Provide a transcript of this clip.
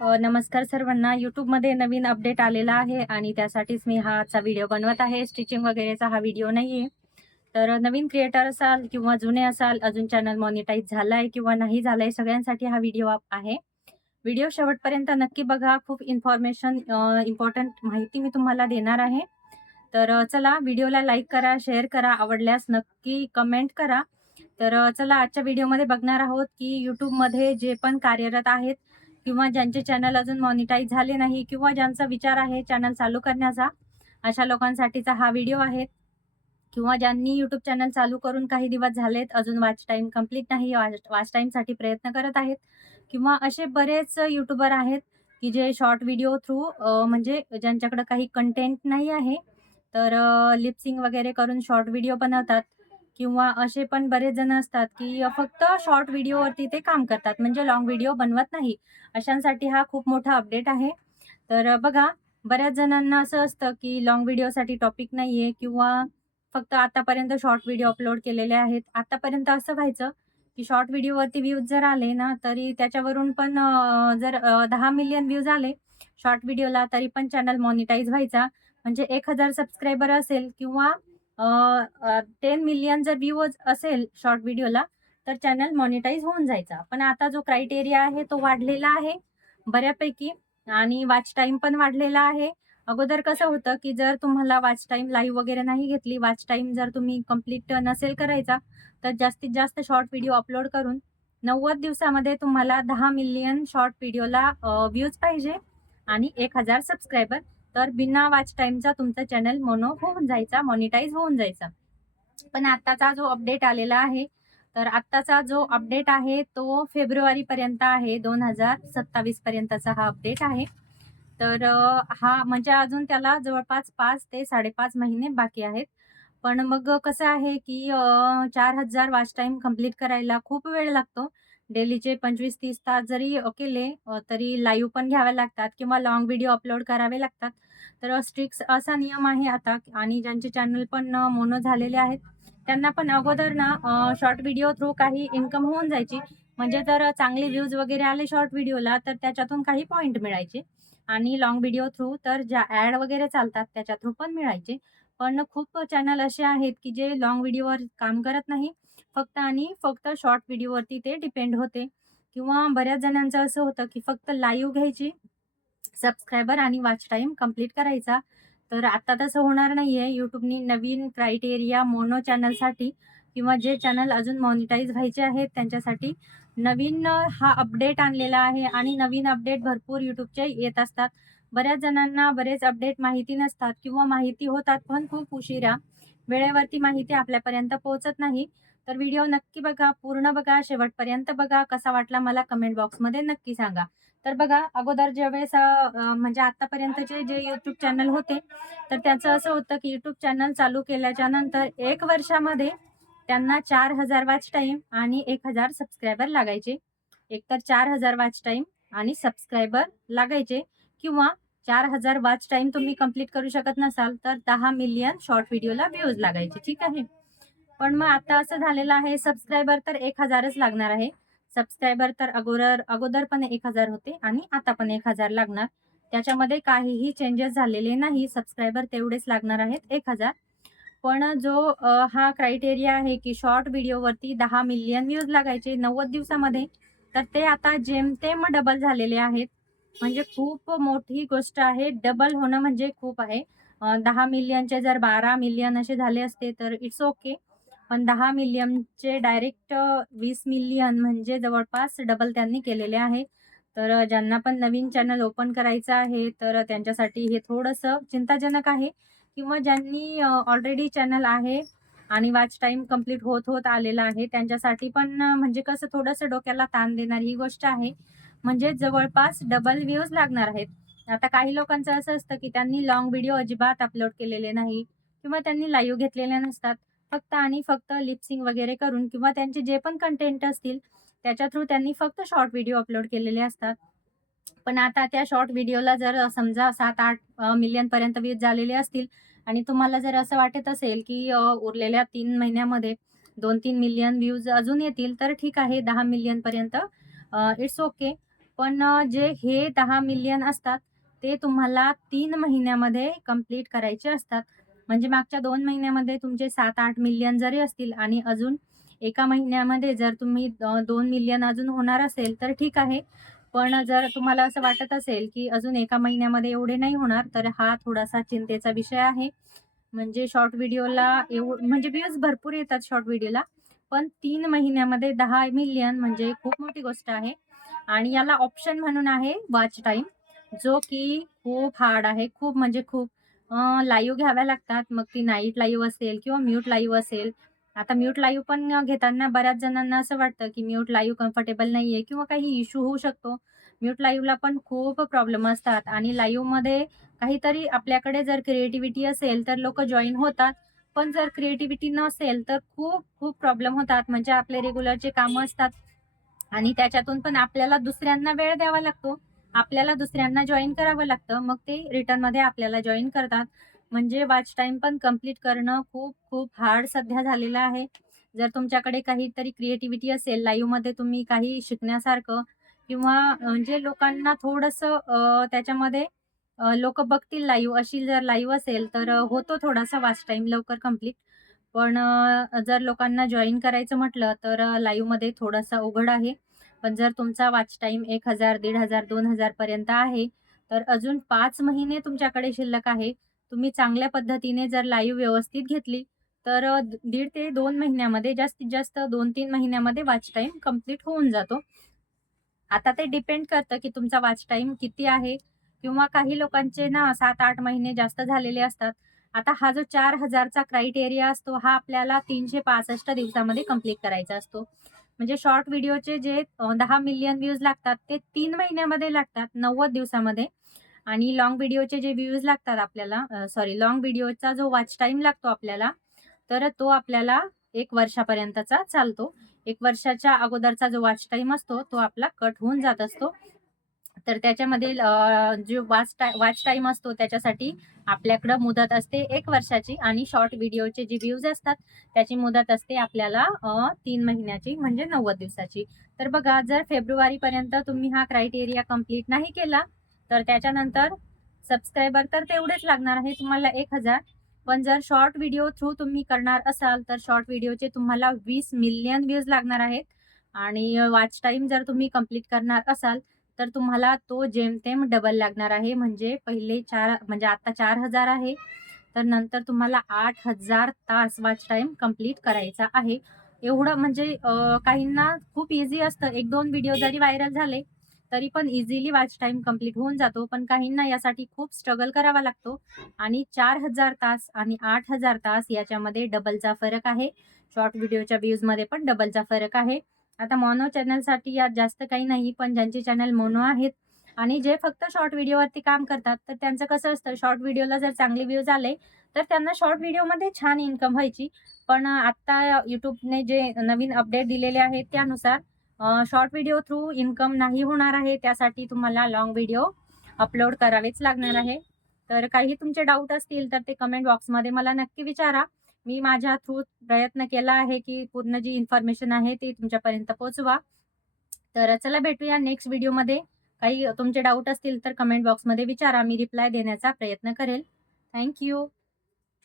नमस्कार सर्वांना. YouTubeमध्ये नवीन अपडेट आलेला आहे आणि त्यासाठीच मी हा आजचा व्हिडिओ बनवत आहे. स्टिचिंग वगैरेचा हा व्हिडिओ नाहीये. तर नवीन क्रिएटर असाल किंवा जुने असाल, अजून चॅनल मॉनिटाईज झालाय किंवा नाही झालाय, सगळ्यांसाठी हा व्हिडिओ आहे. व्हिडिओ शेवटपर्यंत नक्की बघा. खूप इम्पॉर्टंट माहिती मी तुम्हाला देणार आहे. तर चला व्हिडिओला लाईक करा, शेअर करा, आवडल्यास नक्की कमेंट करा. तर चला आजच्या व्हिडिओमध्ये बघणार आहोत की YouTubeमध्ये जे पण कार्यरत आहेत किंवा ज्यांचे चॅनल अजून मॉनिटाईज झाले नाही किंवा ज्यांचा विचार आहे चॅनल चालू करण्याचा, अशा लोकांसाठीचा हा व्हिडिओ आहे. किंवा ज्यांनी YouTube चॅनल चालू करून काही दिवस झालेत, अजून वॉच टाईम कंप्लीट नाही, वॉच टाईमसाठी प्रयत्न करत आहेत किंवा असे बरेच यूट्यूबर आहेत की जे शॉर्ट व्हिडिओ थ्रू म्हणजे ज्यांच्याकडे काही कंटेंट नाही आहे, तर लिप वगैरे करून शॉर्ट व्हिडिओ बनवतात किंवा असे पण बरेच जण असतात की फक्त शॉर्ट व्हिडिओवरती ते काम करतात, म्हणजे लाँग व्हिडिओ बनवत नाही. अशांसाठी हा खूप मोठा अपडेट आहे. तर बघा, बऱ्याच जणांना असं असतं की लाँग व्हिडिओसाठी टॉपिक नाहीये किंवा फक्त आतापर्यंत शॉर्ट व्हिडिओ अपलोड केलेले आहेत. आतापर्यंत असं व्हायचं की शॉर्ट व्हिडिओवरती व्ह्यूज जर आले ना, तरी त्याच्यावरून पण जर 10 मिलियन व्ह्यूज आले शॉर्ट व्हिडिओला, तरी पण चॅनल मॉनिटाईज व्हायचा. म्हणजे 1000 सबस्क्रायबर असेल किंवा 10 मिलियन जर व्ह्यूज असेल शॉर्ट व्हिडिओला, तर चॅनल मॉनिटाईज होऊन जायचा. पण आता जो क्रायटेरिया आहे तो वाढलेला आहे बऱ्यापैकी आणि वॉच टाईम पण वाढलेला आहे. अगोदर कसं होतं की जर तुम्हाला वॉच टाईम लाईव्ह वगैरे नाही घेतली, वॉच टाईम जर तुम्ही कंप्लीट नसेल करायचा, तर जास्तीत जास्त शॉर्ट व्हिडिओ अपलोड करून 90 दिवसामध्ये तुम्हाला 10 मिलियन शॉर्ट व्हिडिओला व्ह्यूज पाहिजे आणि 1000 सबस्क्रायबर. तर बिना वॉच टाईमचा तुमचा चॅनल होऊन जायचा, मॉनिटाईज होऊन जायचा. पण आत्ताचा जो अपडेट आलेला आहे, तर आत्ताचा जो अपडेट आहे तो फेब्रुवारीपर्यंत आहे, 2027 पर्यंतचा हा अपडेट आहे. तर हा म्हणजे अजून त्याला जवळपास 5 ते 5.5 महिने बाकी आहेत. पण मग कसं आहे की 4000 वॉच टाईम कंप्लीट करायला खूप वेळ लागतो. डेलीचे 25-30 तास जरी केले तरी लाईव्ह पण घ्याव्या लागतात किंवा लाँग व्हिडिओ अपलोड करावे लागतात. तर स्ट्रिक्ट असा नियम आहे आता आणि ज्यांचे चॅनल पण मोनो झालेले आहेत, त्यांना पण अगोदर ना शॉर्ट व्हिडिओ थ्रू काही इन्कम होऊन जायची. म्हणजे जर चांगले व्ह्यूज वगैरे आले शॉर्ट व्हिडिओला, तर त्याच्यातून काही पॉइंट मिळायचे आणि लाँग व्हिडिओ थ्रू तर ज्या ॲड वगैरे चालतात त्याच्या थ्रू पण मिळायचे. पण खूप चॅनल असे आहेत की जे लाँग व्हिडिओवर काम करत नाही. फक्त आणि फक्त शॉर्ट व्हिडिओवरती ते डिपेंड होते किंवा बऱ्याच जणांचं असं होतं की फक्त लाईव्ह घ्यायची, सबस्क्रायबर आणि वॉच टाईम कंप्लीट करायचा. तर आता तसं होणार नाहीये. YouTubeनी नवीन क्रायटेरिया मोनो चॅनलसाठी किंवा जे चॅनल अजून मॉनिटाईज व्हायचे आहेत त्यांच्यासाठी नवीन हा अपडेट आणलेला आहे आणि नवीन अपडेट भरपूर YouTubeचे येत असतात. बऱ्याच जणांना बरेच अपडेट माहिती नसतात किंवा माहिती होतात पण खूप उशिरा. वेळेवरती माहिती आपल्यापर्यंत पोहोचत नाही. तर व्हिडिओ नक्की बघा, पूर्ण बघा, शेवटपर्यंत बघा. कसा वाटला मला कमेंट बॉक्समध्ये नक्की सांगा. तर बघा, अगोदर ज्यावेळेस म्हणजे आतापर्यंतचे जे YouTube चॅनल होते, तर त्याचं असं होतं की YouTube चॅनल चालू केल्याच्या नंतर 1 वर्षामध्ये त्यांना 4000 वॉच टाईम आणि 1000 सबस्क्रायबर लागायचे. एकतर 4000 वॉच टाईम आणि सबस्क्रायबर लागायचे किंवा 4000 वॉच टाईम तुम्ही कंप्लीट करू शकत नसाल, तर 10 मिलियन शॉर्ट व्हिडिओला व्ह्यूज लागायचे. ठीक आहे. पण मग आता असं झालेलं आहे, सबस्क्रायबर तर 1000च लागणार आहे. सबस्क्रायबर तर अगोदर अगोदर पण 1000 होते आणि आता पण 1000 लागणार. त्याच्यामध्ये काहीही चेंजेस झालेले नाही. सबस्क्रायबर तेवढेच लागणार आहेत 1000. पण जो हा क्रायटेरिया आहे की शॉर्ट व्हिडिओवरती 10 मिलियन व्ह्यूज लागायचे 90 दिवसामध्ये, तर ते आता जेमतेम डबल झालेले आहेत. म्हणजे खूप मोठी गोष्ट आहे. डबल होणं म्हणजे खूप आहे. 10 मिलियनचे जर 12 मिलियन असे झाले असते तर इट्स ओके. पण 10 मिलियनचे डायरेक्ट 20 मिलियन म्हणजे जवळपास डबल त्यांनी केलेले आहे. तर ज्यांना पण नवीन चॅनल ओपन करायचं आहे, तर त्यांच्यासाठी हे थोडंसं चिंताजनक आहे किंवा ज्यांनी ऑलरेडी चॅनल आहे आणि वॉच टाईम कंप्लीट होत आलेला आहे, त्यांच्यासाठी पण म्हणजे कसं थोडंसं डोक्याला ताण देणारी ही गोष्ट आहे. म्हणजे जवळपास डबल व्ह्यूज लागणार आहेत. आता काही लोकांचं असं असतं की त्यांनी लाँग व्हिडिओ अजिबात अपलोड केलेले नाही किंवा त्यांनी लाईव्ह घेतलेले नसतात. फक्त आणि फक्त लिप वगैरे करून किंवा त्यांचे जे पण कंटेंट असतील त्याच्या थ्रू त्यांनी फक्त शॉर्ट व्हिडिओ अपलोड केलेले असतात. पण आता त्या शॉर्ट व्हिडिओला जर समजा 7-8 मिलियनपर्यंत व्ह्यूज झालेले असतील आणि तुम्हाला जर असं वाटत असेल की उरलेल्या 3 महिन्यामध्ये 2-3 मिलियन व्ह्यूज अजून येतील, तर ठीक आहे, 10 मिलियनपर्यंत इट्स ओके. पण जे हे 10 मिलियन असतात ते तुम्हाला 3 महिन्यामध्ये कंप्लीट करायचे असतात. म्हणजे मागच्या 2 महिन्यामध्ये तुमचे 7-8 मिलियन जरी असतील आणि अजून एका महिन्यामध्ये जर तुम्ही 2 मिलियन अजून होणार असेल तर ठीक आहे. पण जर तुम्हाला असं वाटत असेल, की अजून एका महिन्यामध्ये एवढे नाही होणार, तर हा थोडासा चिंतेचा विषय आहे. म्हणजे शॉर्ट व्हिडिओला म्हणजे व्ह्यूज भरपूर येतात शॉर्ट व्हिडिओला. पण 3 महिन्यामध्ये 10 मिलियन म्हणजे खूप मोठी गोष्ट आहे. आणि याला ऑप्शन म्हणून आहे वॉच टाईम, जो की खूप हार्ड आहे. खूप म्हणजे खूप लाईव्ह घ्याव्या लागतात. मग ती नाईट लाईव्ह असेल किंवा म्यूट लाईव्ह असेल. आता म्यूट लाईव्ह पण घेताना बऱ्याच जणांना असं वाटतं, की म्यूट लाईव्ह कम्फर्टेबल नाहीये किंवा काही इश्यू होऊ शकतो. म्यूट लाईव्हला पण खूप प्रॉब्लेम असतात आणि लाईव्हमध्ये काहीतरी आपल्याकडे जर क्रिएटिव्हिटी असेल तर लोकं जॉइन होतात. पण जर क्रिएटिव्हिटी नसेल तर खूप खूप प्रॉब्लेम होतात. म्हणजे आपले रेग्युलरचे कामं असतात आणि त्याच्यातून पण आपल्याला दुसऱ्यांना वेळ द्यावा लागतो. आपल्याला दुसऱ्यांना जॉइन करावं लागतं. मग ते रिटर्नमध्ये आपल्याला जॉइन करतात. म्हणजे वॉच टाईम पण कंप्लीट करणं खूप खूप हार्ड सध्या झालेलं आहे. जर तुमच्याकडे काहीतरी क्रिएटिव्हिटी असेल, लाईव्हमध्ये तुम्ही काही शिकण्यासारखं किंवा जे लोकांना थोडंसं त्याच्यामध्ये लोकं बघतील लाईव्ह, अशी जर लाईव्ह असेल तर होतो थोडासा वॉच टाईम लवकर कंप्लीट. पण जर लोकांना जॉइन करायचं म्हटलं तर लाईव्हमध्ये थोडंसं अवघड आहे. पण जर तुमचा वॉच टाईम 1000, 1500, 2000 पर्यंत आहे, तर अजून 5 महिने तुमच्याकडे शिल्लक आहे. तुम्ही चांगल्या पद्धतीने जर लाईव्ह व्यवस्थित घेतली, तर 1.5 ते 2 महिन्यामध्ये जास्तीत जास्त 2-3 महिन्यामध्ये वॉच टाईम कंप्लीट होऊन जातो. आता ते डिपेंड करतं, की तुमचा वॉच टाईम किती आहे किंवा काही लोकांचे ना 7-8 महिने जास्त झालेले असतात. आता हा जो 4,000 चा क्रायटेरिया असतो, हा आपल्याला 365 दिवसामध्ये कंप्लीट करायचा असतो. म्हणजे शॉर्ट व्हिडिओचे जे 10 मिलियन व्ह्यूज लागतात, ते 3 महिन्यामध्ये लागतात, 90 दिवसामध्ये. आणि लाँग व्हिडिओचे जे व्ह्यूज लागतात आपल्याला लाँग व्हिडिओचा जो वॉच टाईम लागतो आपल्याला, तर तो आपल्याला 1 वर्षापर्यंतचा चालतो. 1 वर्षाच्या अगोदरचा जो वॉच टाईम असतो, तो आपला कट होऊन जात असतो. तर त्याच्यामध्ये जो वॉच टाईम असतो त्याच्यासाठी आपल्याकडं मुदत असते 1 वर्षाची आणि शॉर्ट व्हिडिओचे जे व्ह्यूज असतात, त्याची मुदत असते आपल्याला 3 महिन्याची म्हणजे 90 दिवसाची. तर बघा जर फेब्रुवारीपर्यंत तुम्ही हा क्रायटेरिया कंप्लीट नाही केला, तर त्याच्यानंतर सबस्क्रायबर तर तेवढेच लागणार आहे तुम्हाला 1000. पण जर शॉर्ट व्हिडिओ थ्रू तुम्ही करणार असाल, तर शॉर्ट व्हिडिओचे तुम्हाला 20 मिलियन व्ह्यूज लागणार आहेत आणि वॉच टाईम जर तुम्ही कंप्लीट करणार असाल, तर तुम्हाला तो जेमतेम डबल लागणार आहे. म्हणजे पहिले 4 म्हणजे आता 4000 आहे, तर नंतर तुम्हाला 8000 तास वॉच टाईम कंप्लीट करायचा आहे. एवढं म्हणजे काहींना खूप ईझी असतं. 1-2 व्हिडिओ जरी व्हायरल झाले, तरी पण इझिली वॉच टाईम कंप्लीट होऊन जातो. पण काहींना यासाठी खूप स्ट्रगल करावा लागतो आणि 4000 तास आणि 8000 तास याच्यामध्ये डबलचा फरक आहे. शॉर्ट व्हिडिओच्या व्ह्यूजमध्ये पण डबलचा फरक आहे. आता मोनो चॅनलसाठी यात जास्त काही नाही, पण ज्यांचे चॅनल मोनो आहेत आणि जे फक्त शॉर्ट व्हिडिओवरती काम करतात, तर त्यांचं कसं असतं, शॉर्ट व्हिडिओला जर चांगले व्ह्यूज आले, तर त्यांना शॉर्ट व्हिडिओमध्ये छान इन्कम व्हायची. पण आता YouTubeने जे नवीन अपडेट दिलेले आहेत, त्यानुसार शॉर्ट व्हिडिओ थ्रू इन्कम नाही होणार आहे. त्यासाठी तुम्हाला लाँग व्हिडिओ अपलोड करावेच लागणार आहे. तर काही तुमचे डाऊट असतील, तर ते कमेंट बॉक्समध्ये मला नक्की विचारा. मी माझ्या थ्रू प्रयत्न केला आहे, की पूर्ण जी इन्फॉर्मेशन आहे ती तुमच्यापर्यंत पोहोचवा. तर चला भेटूया नेक्स्ट व्हिडिओमध्ये. काही तुमचे डाऊट असतील तर कमेंट बॉक्समध्ये विचारा. मी रिप्लाय देण्याचा प्रयत्न करेल. Thank you.